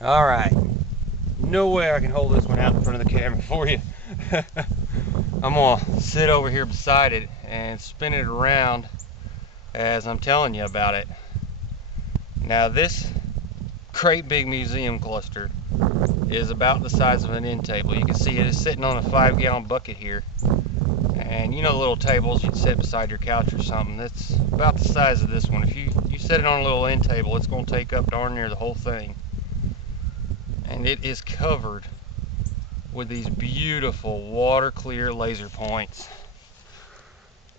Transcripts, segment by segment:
All right, no way I can hold this one out in front of the camera for you. I'm gonna sit over here beside it and spin it around as I'm telling you about it. Now this great big museum cluster is about the size of an end table. You can see it is sitting on a 5-gallon bucket here. And you know the little tables you'd set beside your couch or something, that's about the size of this one. If you set it on a little end table, it's going to take up darn near the whole thing. And it is covered with these beautiful water clear laser points.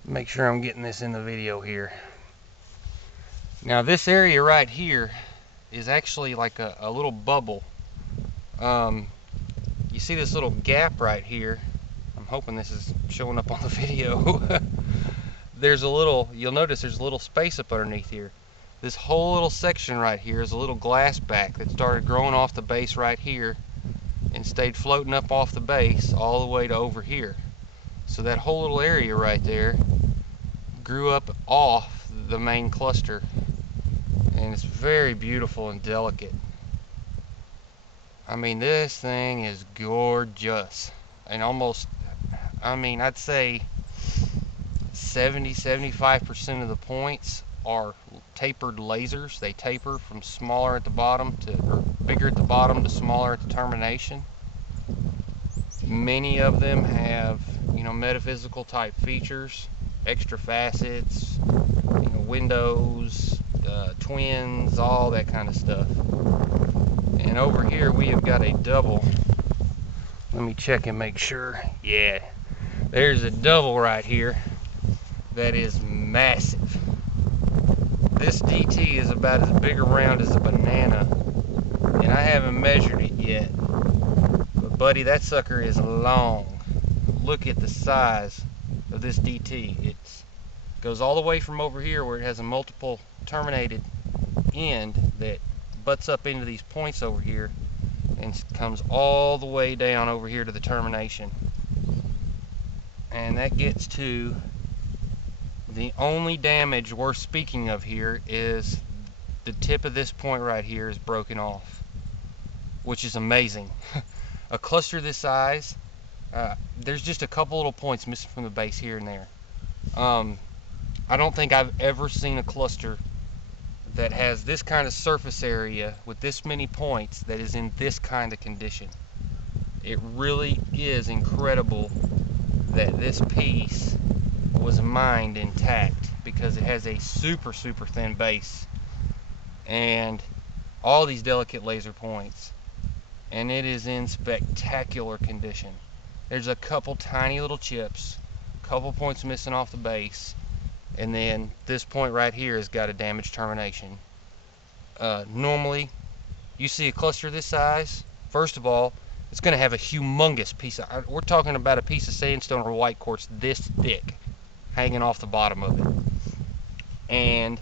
Make sure I'm getting this in the video here. Now this area right here is actually like a little bubble. You see this little gap right here. I'm hoping this is showing up on the video. There's a little, you'll notice there's a little space up underneath here. This whole little section right here is a little glass back that started growing off the base right here and stayed floating up off the base all the way to over here. So that whole little area right there grew up off the main cluster, and it's very beautiful and delicate. I mean, this thing is gorgeous, and almost, I mean, I'd say 70-75% of the points are tapered lasers. They taper from smaller at the bottom to, or bigger at the bottom to smaller at the termination. Many of them have, you know, metaphysical type features, extra facets, you know, windows, twins, all that kind of stuff. And over here we have got a double. Let me check and make sure. Yeah, there's a double right here that is massive. This DT is about as big around as a banana, and I haven't measured it yet. But buddy, that sucker is long. Look at the size of this DT. It goes all the way from over here where it has a multiple terminated end that butts up into these points over here and comes all the way down over here to the termination. And that gets to the only damage worth speaking of here is the tip of this point right here is broken off, which is amazing. A cluster this size, there's just a couple little points missing from the base here and there. I don't think I've ever seen a cluster that has this kind of surface area with this many points that is in this kind of condition. It really is incredible that this piece was mined intact, because it has a super thin base and all these delicate laser points, and it is in spectacular condition. There's a couple tiny little chips, a couple points missing off the base, and then this point right here has got a damaged termination. Normally you see a cluster this size, first of all, it's going to have a humongous piece of, we're talking about a piece of sandstone or white quartz this thick hanging off the bottom of it, and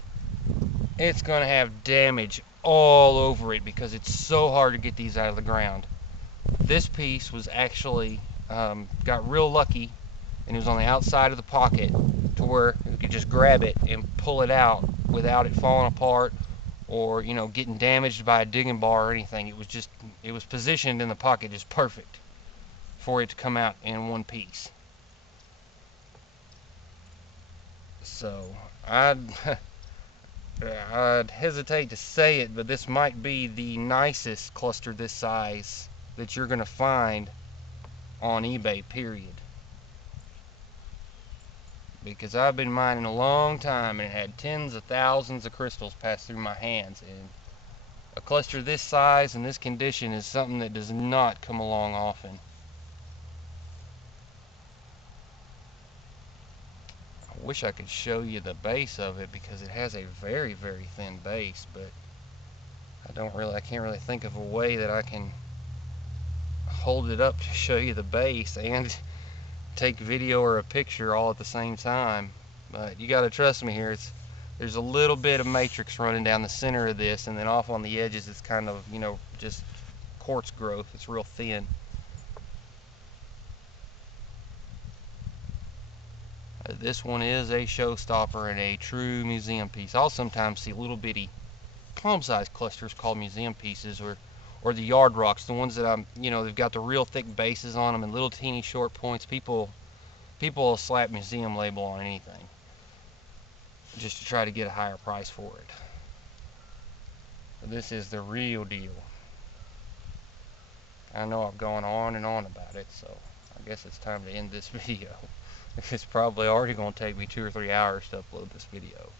it's going to have damage all over it because it's so hard to get these out of the ground. This piece was actually got real lucky, and it was on the outside of the pocket to where you could just grab it and pull it out without it falling apart or, you know, getting damaged by a digging bar or anything. It was positioned in the pocket just perfect for it to come out in one piece. So I'd hesitate to say it, but this might be the nicest cluster this size that you're going to find on eBay, period. Because I've been mining a long time and had tens of thousands of crystals pass through my hands, and a cluster this size and this condition is something that does not come along often. I wish I could show you the base of it because it has a very thin base, but I can't really think of a way that I can hold it up to show you the base and take video or a picture all at the same time. But you got to trust me here. There's a little bit of matrix running down the center of this, and then off on the edges it's kind of, you know, just quartz growth. It's real thin. This one is a showstopper and a true museum piece. I'll sometimes see little bitty palm-sized clusters called museum pieces, or or the yard rocks, the ones that they've got the real thick bases on them and little teeny short points. People will slap museum label on anything just to try to get a higher price for it. But this is the real deal. I know I've gone on and on about it, so I guess it's time to end this video. It's probably already going to take me 2 or 3 hours to upload this video.